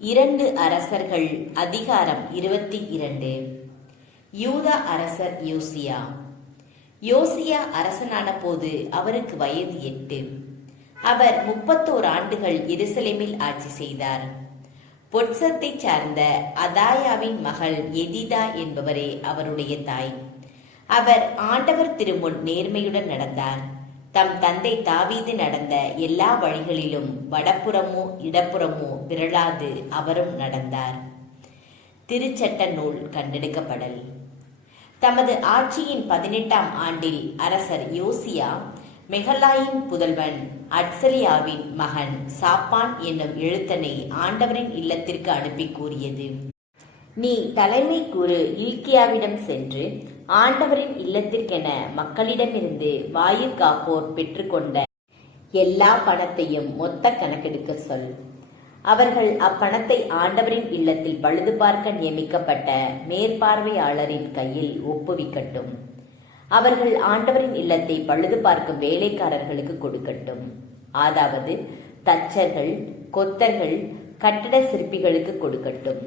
இரண்டு அரசர்கள் அதிகாரம் 22. யூதா அரசர் யோசியா. யோசியா அரசனான போது அவருக்கு வயது 8. அவர் 31 ஆண்டுகள் எருசலேமில் ஆட்சி செய்தார். பொட்சத்தை சார்ந்த அதாயாவின் மகள் எதிதா என்பவரே அவருடைய தாய். அவர் ஆண்டவர் திருமுன் நேர்மையுடன் நடந்தார். தம் தந்தை தாவீது நடந்த எல்லா வழிகளிலும் வடப்புறமோ இடப்புறமோ விரலாது அவரும் நடந்தார். திருச்சட்ட நூல் கண்டெடுக்கப்படல். தமது ஆட்சியின் 18ஆம் ஆண்டில் அரசர் யோசியா மெகலாயின் புதல்வன் அட்சலியாவின் மகன் சாப்பான் என்னும் எழுத்தனை ஆண்டவரின் இல்லத்திற்கு அனுப்பி கூறியது: நீ தலைமை கூறு இல்கியாவிடம் சென்று ஆண்டவரின் இல்லத்திற்கென மக்களிடமிருந்து வாயிற் காப்போர் பெற்றுக்கொண்ட எல்லா பணத்தையும் மொத்த கணக்கெடுக்க சொல். அவர்கள் அப்பணத்தை ஆண்டவரின் இல்லத்தில் பழுது பார்க்க நியமிக்கப்பட்ட மேற்பார்வையாளரின் கையில் ஒப்புவிக்கட்டும். அவர்கள் ஆண்டவரின் இல்லத்தை பழுது பார்க்கும் வேலைக்காரர்களுக்கு கொடுக்கட்டும். அதாவது தச்சர்கள், கொத்தர்கள், கட்டட சிற்பிகளுக்கு கொடுக்கட்டும்.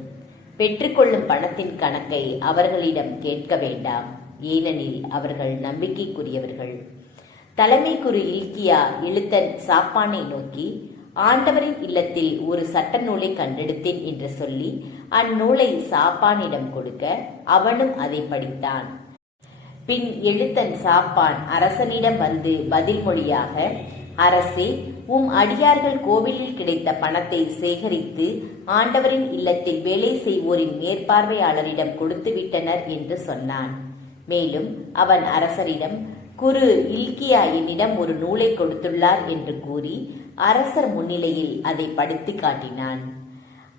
பெற்றுக்கொள்ளும் பணத்தின் கணக்கை அவர்களிடம் கேட்க வேண்டாம், ஏனெனில் அவர்கள் நம்பிக்கைக்குரியவர்கள். தலைமை குரு இல்கியா எழுத்தன் சாப்பானை நோக்கி, ஆண்டவரின் இல்லத்தில் ஒரு சட்ட நூலை கண்டெடுத்தேன் என்று சொல்லி அந்நூலை சாப்பானிடம் கொடுக்க அவனும் அதை படித்தான். பின் எழுத்தன் சாப்பான் அரசனிடம் வந்து பதில் மொழியாக, அரசே, அடியார்கள் கோவிலில் கிடைத்த பணத்தை சேகரித்து ஆண்டவரின் இல்லத்தில் வேலை செய்வோரின் மேற்பார்வையாளரிடம் கொடுத்து விட்டனர் என்று சொன்னான். மேலும் அவன் அரசரிடம், குரு இல்கியா என்னிடம் ஒரு நூலை கொடுத்துள்ளார் என்று கூறி அரசர் முன்னிலையில் அதை படித்து காட்டினான்.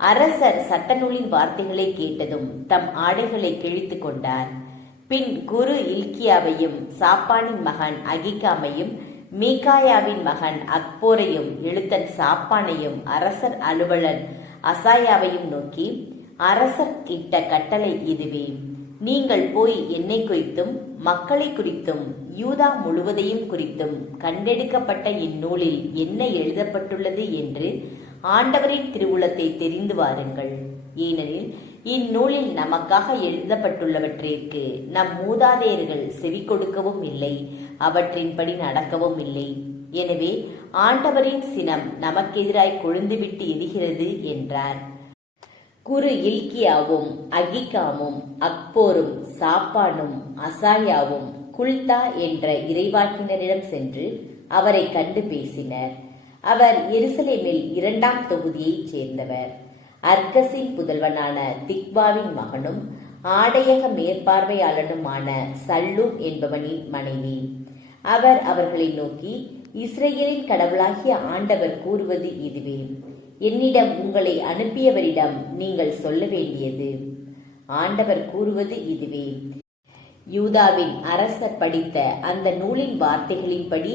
அரசர் சட்ட நூலின் வார்த்தைகளை கேட்டதும் தம் ஆடைகளை கிழித்து கொண்டார். பின் குரு இல்கியாவையும் சாப்பானின் மகன் அகிகாமையும் மீகாயாவின் மகன் அக்போரையும் எழுத்தன் சாப்பானையும் அரசர் அலுவலன் அசாயாவையும் நோக்கி, அரசர் இட்ட கட்டளை இதுவே: நீங்கள் போய் என்னை குறித்தும் மக்களை குறித்தும் யூதா முழுவதையும் குறித்தும் கண்டெடுக்கப்பட்ட இந்நூலில் என்ன எழுதப்பட்டுள்ளது என்று ஆண்டவரின் திருவுளத்தை தெரிந்து வாருங்கள். ஏனெனில் இந்நூலில் நமக்காக எழுதப்பட்டுள்ளவற்றிற்கு நம் மூதாதையர்கள் செவி கொடுக்கவும் இல்லை, அவற்றின்படி நடக்கவும் இல்லை. எனவே ஆண்டவரின் சினம் நமக்கெதிராய் கொழுந்துவிட்டு எரிகிறது என்றார். குரு இல்கியாவும் அகிகாமும் அக்போரும் சாப்பானும் அசாயாவும் குல்தா என்ற இறைவாக்கினரிடம் சென்று அவரை கண்டு பேசினர். அவர் எருசலேமில் 2ஆம் தொகுதியைச் சேர்ந்தவர். அர்கசின் புதல்வனான திக்வாவின் மகனும் ஆடையக மேற்பார்வையாளனுமான சல்லூம் என்பவனின் மனைவி. அவர் அவர்களை நோக்கி, இஸ்ரேலின் கடவுளாகிய ஆண்டவர் கூறுவது இதுவே: என்னிடம் உங்களை அனுப்பியவரிடம் நீங்கள் சொல்ல வேண்டியது ஆண்டவர் கூறுவது இதுவே: யூதாவின் அரசர் படித்த அந்த நூலின் வார்த்தைகளின்படி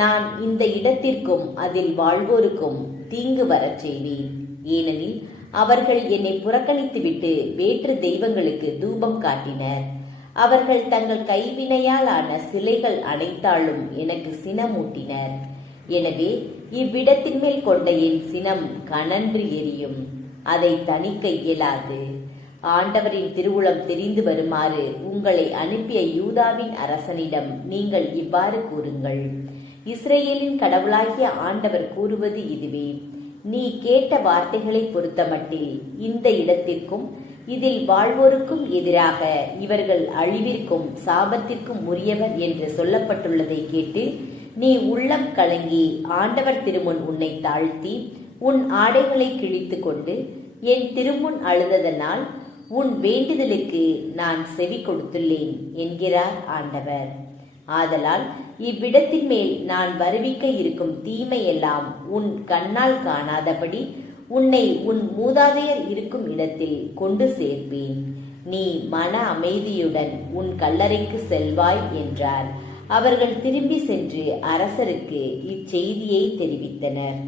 நான் இந்த இடத்திற்கும் அதில் வாழ்வோருக்கும் தீங்கு வரச் செய்வேன். ஏனெனில் அவர்கள் என்னை புறக்கணித்துவிட்டு வேற்று தெய்வங்களுக்கு தூபம் காட்டினர். அவர்கள் தங்கள் கைவினையால் ஆன சிலைகள் அனைத்தாலும் எனக்கு சினமூட்டினர். எனவே இவ்விடத்தின் மேல் கொண்ட என் சினம் கனன்று எரியும், அதை தணிக்க இயலாது. ஆண்டவரின் திருவுளம் தெரிந்து வருமாறு உங்களை அனுப்பிய யூதாவின் அரசனிடம் நீங்கள் இவ்வாறு கூறுங்கள்: இஸ்ரேலின் கடவுளாகிய ஆண்டவர் கூறுவது இதுவே: நீ கேட்ட வார்த்தைகளை பொறுத்தமட்டில் இந்த இடத்திற்கும் இதில் வாழ்வோருக்கும் எதிராக இவர்கள் அழிவிற்கும் சாபத்திற்கும் உரியவர் என்று சொல்லப்பட்டுள்ளதை கேட்டு நீ உள்ளம் கலங்கி ஆண்டவர் திருமுன் உன்னை தாழ்த்தி உன் ஆடைகளை கிழித்து கொண்டு என் திருமுன் அழுததனால் உன் வேண்டுதலுக்கு நான் செவி கொடுத்துள்ளேன் என்கிறார் ஆண்டவர். ஆதலால் இவ்விடத்தின் மேல் நான் வருவிக்க இருக்கும் தீமையெல்லாம் உன் கண்ணால் காணாதபடி உன்னை உன் மூதாதையர் இருக்கும் இடத்தில் கொண்டு சேர்ப்பேன். நீ மன அமைதியுடன் உன் கல்லறைக்கு செல்வாய் என்றார். அவர்கள் திரும்பி சென்று அரசருக்கு இச்செய்தியை தெரிவித்தனர்.